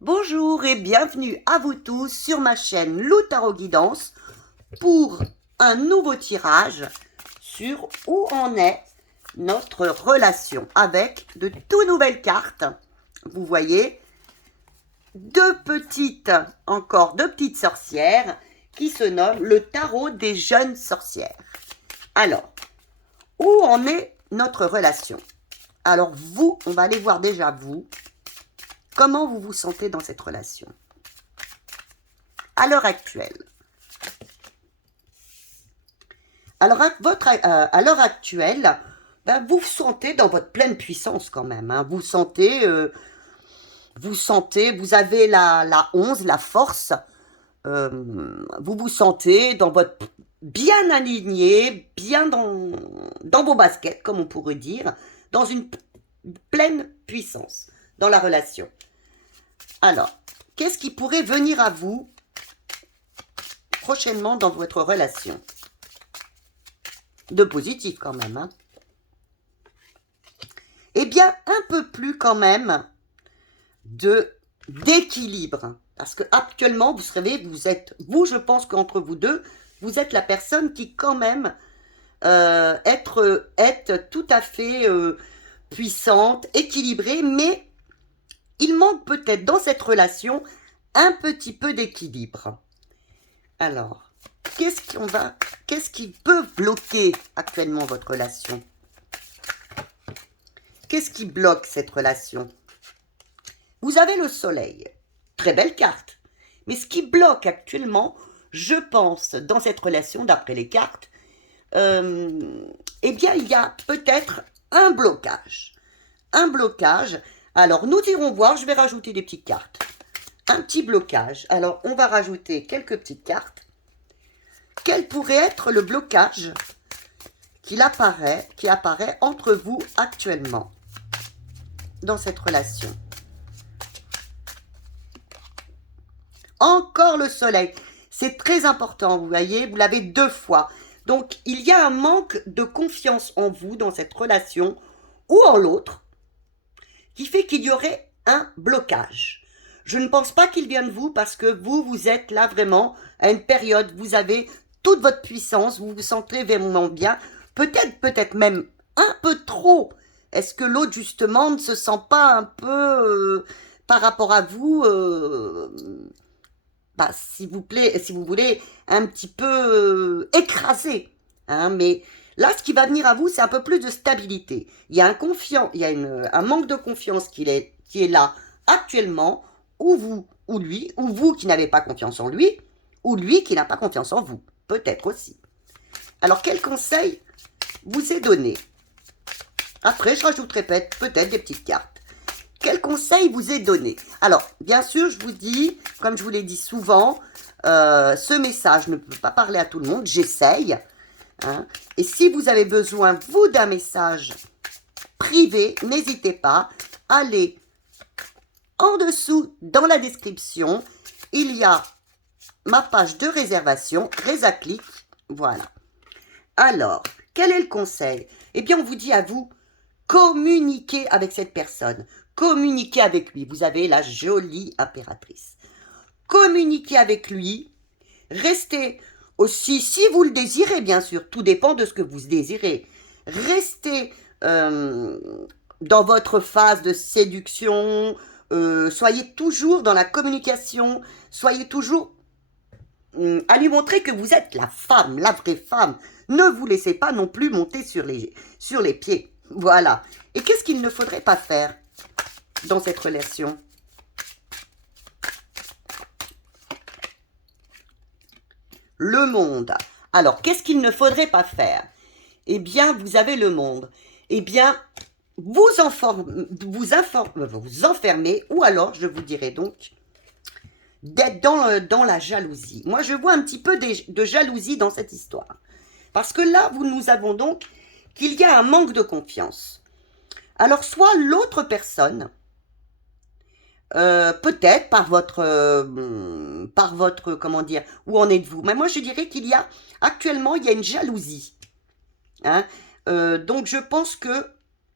Bonjour et bienvenue à vous tous sur ma chaîne Lou Tarot Guidance pour un nouveau tirage sur où en est notre relation avec de tout nouvelles cartes. Vous voyez, encore deux petites sorcières qui se nomment le tarot des jeunes sorcières. Alors, où en est notre relation? Alors vous, on va aller voir déjà vous. Comment vous vous sentez dans cette relation à l'heure actuelle? Alors, à l'heure actuelle, ben, vous vous sentez dans votre pleine puissance quand même. Hein. Vous sentez, vous avez la 11, la force. Vous vous sentez dans votre bien aligné, bien dans vos baskets, comme on pourrait dire, dans une pleine puissance dans la relation. Alors, qu'est-ce qui pourrait venir à vous prochainement dans votre relation? De positif quand même. Hein. Eh bien, un peu plus quand même d'équilibre. Parce que actuellement, vous savez, je pense qu'entre vous deux, vous êtes la personne qui quand même est tout à fait puissante, équilibrée, mais il manque peut-être dans cette relation un petit peu d'équilibre. Alors, qu'est-ce qui peut bloquer actuellement votre relation? Qu'est-ce qui bloque cette relation? Vous avez le soleil, très belle carte. Mais ce qui bloque actuellement, je pense, dans cette relation, d'après les cartes, eh bien, il y a peut-être un blocage. Un blocage. Alors, nous irons voir, je vais rajouter des petites cartes. Un petit blocage. Alors, on va rajouter quelques petites cartes. Quel pourrait être le blocage qui apparaît entre vous actuellement dans cette relation? Encore le soleil. C'est très important, vous voyez, vous l'avez deux fois. Donc, il y a un manque de confiance en vous dans cette relation ou en l'autre qui fait qu'il y aurait un blocage. Je ne pense pas qu'il vienne de vous parce que vous êtes là vraiment à une période, vous avez toute votre puissance, vous vous sentez vraiment bien, peut-être même un peu trop. Est-ce que l'autre justement ne se sent pas un peu par rapport à vous bah, s'il vous plaît, si vous voulez, un petit peu écrasé. Hein, mais là, ce qui va venir à vous, c'est un peu plus de stabilité. Il y a un manque de confiance qui est là actuellement, ou lui, ou vous qui n'avez pas confiance en lui, ou lui qui n'a pas confiance en vous. Peut-être aussi. Alors, quel conseil vous est donné? Après, je rajouterai peut-être des petites cartes. Quel conseil vous est donné? Alors, bien sûr, je vous dis, comme je vous l'ai dit souvent, ce message ne peut pas parler à tout le monde, j'essaye. Hein, et si vous avez besoin, vous, d'un message privé, n'hésitez pas, allez en dessous dans la description, il y a ma page de réservation, Résa-clic, voilà. Alors, quel est le conseil? Eh bien, on vous dit à vous, communiquez avec cette personne. Communiquez avec lui. Vous avez la jolie impératrice. Communiquez avec lui. Restez aussi, si vous le désirez, bien sûr, tout dépend de ce que vous désirez. Restez dans votre phase de séduction. Soyez toujours dans la communication. Soyez toujours à lui montrer que vous êtes la femme, la vraie femme. Ne vous laissez pas non plus monter sur les pieds. Voilà. Et qu'est-ce qu'il ne faudrait pas faire dans cette relation? Le monde. Alors, qu'est-ce qu'il ne faudrait pas faire? Eh bien, vous avez le monde. Eh bien, vous enfermez, ou alors, je vous dirais donc, d'être dans la jalousie. Moi, je vois un petit peu de jalousie dans cette histoire. Parce que là, nous avons donc qu'il y a un manque de confiance. Alors, soit l'autre personne, peut-être par votre, comment dire, où en êtes-vous? Mais moi, je dirais actuellement, il y a une jalousie. Hein? Donc, je pense que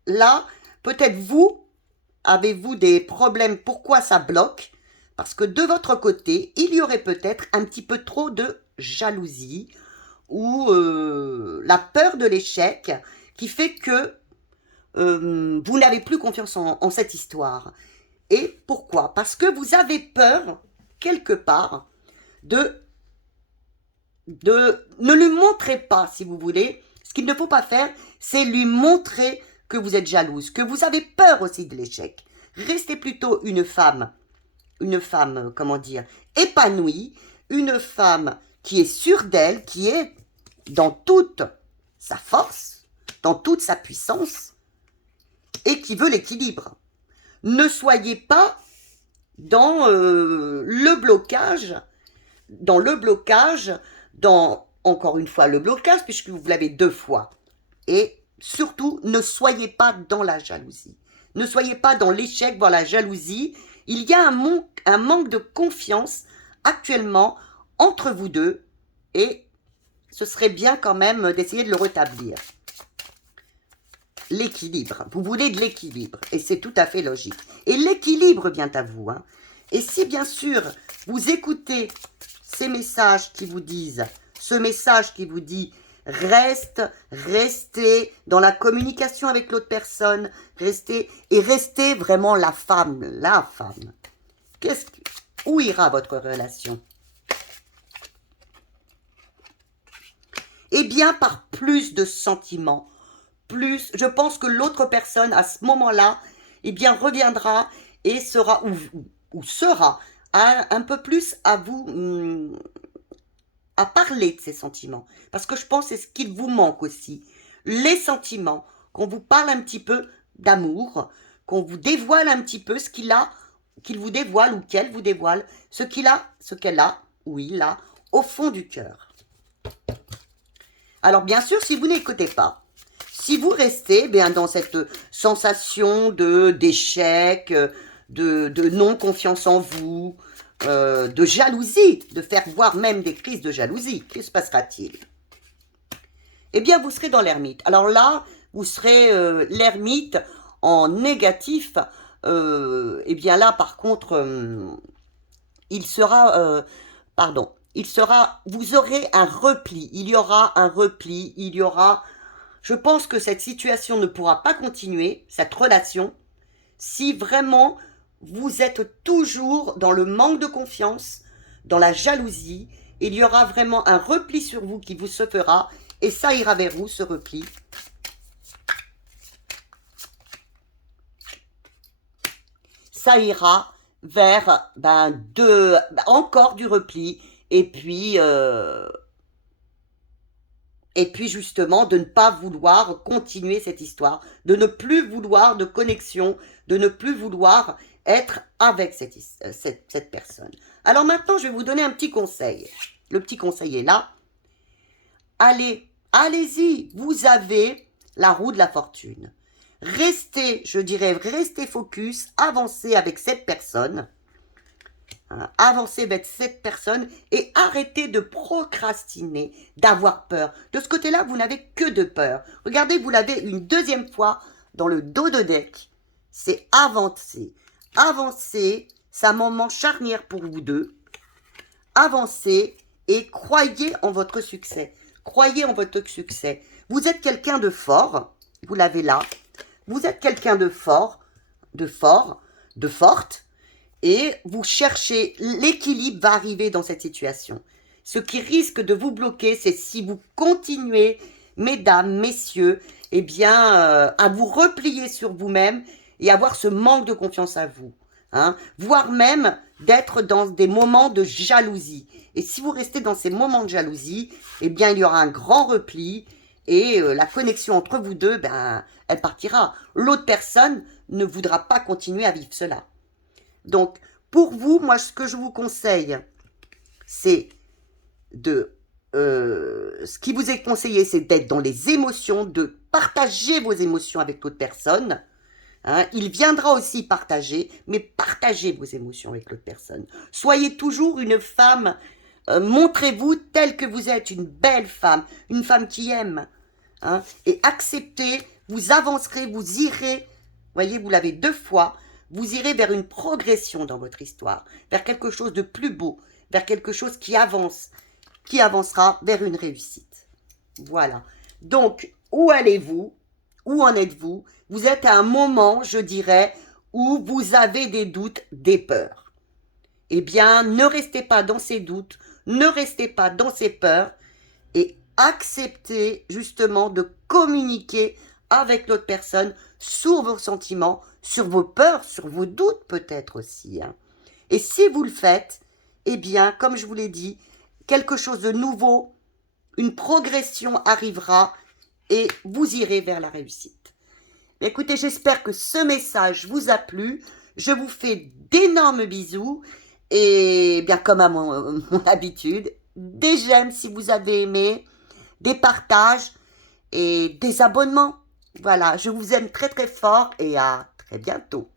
là, peut-être avez-vous des problèmes, pourquoi ça bloque? Parce que de votre côté, il y aurait peut-être un petit peu trop de jalousie ou la peur de l'échec qui fait que vous n'avez plus confiance en cette histoire. Et pourquoi? Parce que vous avez peur, quelque part, ne lui montrez pas, si vous voulez. Ce qu'il ne faut pas faire, c'est lui montrer que vous êtes jalouse, que vous avez peur aussi de l'échec. Restez plutôt une femme, comment dire, épanouie, une femme qui est sûre d'elle, qui est dans toute sa force, dans toute sa puissance, et qui veut l'équilibre. Ne soyez pas dans le blocage, encore une fois, le blocage, puisque vous l'avez 2 fois. Et surtout, ne soyez pas dans la jalousie. Ne soyez pas dans l'échec, dans la jalousie. Il y a un manque de confiance actuellement entre vous deux, et ce serait bien quand même d'essayer de le rétablir. L'équilibre. Vous voulez de l'équilibre, et c'est tout à fait logique. Et l'équilibre vient à vous. Hein. Et si bien sûr, vous écoutez ces messages qui vous disent, ce message qui vous dit restez dans la communication avec l'autre personne, restez vraiment la femme. Où ira votre relation? Eh bien, par plus de sentiments, je pense que l'autre personne, à ce moment-là, eh bien, reviendra et sera, ou sera, un peu plus à vous, à parler de ses sentiments. Parce que je pense que c'est ce qu'il vous manque aussi. Les sentiments, qu'on vous parle un petit peu d'amour, qu'on vous dévoile un petit peu ce qu'il a, qu'il vous dévoile ou qu'elle vous dévoile, ce qu'elle a, ou il a, au fond du cœur. Alors bien sûr, si vous n'écoutez pas, si vous restez bien dans cette sensation d'échec, de non-confiance en vous, de jalousie, de faire voir même des crises de jalousie, que se passera-t-il? Eh bien, vous serez dans l'ermite. Alors là, vous serez l'ermite en négatif. Eh bien là, par contre, il sera... vous aurez un repli. Il y aura un repli, je pense que cette situation ne pourra pas continuer, cette relation, si vraiment vous êtes toujours dans le manque de confiance, dans la jalousie. Il y aura vraiment un repli sur vous qui vous se fera, et ça ira vers vous, ce repli. Ça ira vers encore du repli, et puis justement, de ne pas vouloir continuer cette histoire, de ne plus vouloir de connexion, de ne plus vouloir être avec cette personne. Alors maintenant, je vais vous donner un petit conseil. Le petit conseil est là. Allez-y, vous avez la roue de la fortune. Restez focus, avancez avec cette personne. Avancez avec cette personne et arrêtez de procrastiner, d'avoir peur. De ce côté-là, vous n'avez que de peur. Regardez, vous l'avez une deuxième fois dans le dos de deck. C'est avancer. Avancer, c'est un moment charnière pour vous deux. Avancez et croyez en votre succès. Croyez en votre succès. Vous êtes quelqu'un de fort, vous l'avez là. Vous êtes quelqu'un de fort, de forte. Et vous cherchez, l'équilibre va arriver dans cette situation. Ce qui risque de vous bloquer, c'est si vous continuez, mesdames, messieurs, eh bien, à vous replier sur vous-même et avoir ce manque de confiance à vous. Hein, voire même d'être dans des moments de jalousie. Et si vous restez dans ces moments de jalousie, eh bien, il y aura un grand repli et la connexion entre vous deux, elle partira. L'autre personne ne voudra pas continuer à vivre cela. Donc, pour vous, moi, ce que je vous conseille, c'est ce qui vous est conseillé, c'est d'être dans les émotions, de partager vos émotions avec l'autre personne. Hein, il viendra aussi partager, mais partagez vos émotions avec l'autre personne. Soyez toujours une femme, montrez-vous telle que vous êtes, une belle femme, une femme qui aime. Hein, et acceptez, vous avancerez, vous irez. Voyez, vous l'avez 2 fois. vous irez vers une progression dans votre histoire, vers quelque chose de plus beau, vers quelque chose qui avance, qui avancera vers une réussite. Voilà. Donc, où allez-vous? Où en êtes-vous? Vous êtes à un moment, je dirais, où vous avez des doutes, des peurs. Eh bien, ne restez pas dans ces doutes, ne restez pas dans ces peurs et acceptez justement de communiquer avec l'autre personne sur vos sentiments, sur vos peurs, sur vos doutes peut-être aussi. Et si vous le faites, eh bien, comme je vous l'ai dit, quelque chose de nouveau, une progression arrivera et vous irez vers la réussite. Écoutez, j'espère que ce message vous a plu. Je vous fais d'énormes bisous et bien comme à mon habitude, des j'aime si vous avez aimé, des partages et des abonnements. Voilà, je vous aime très très fort et à très bientôt.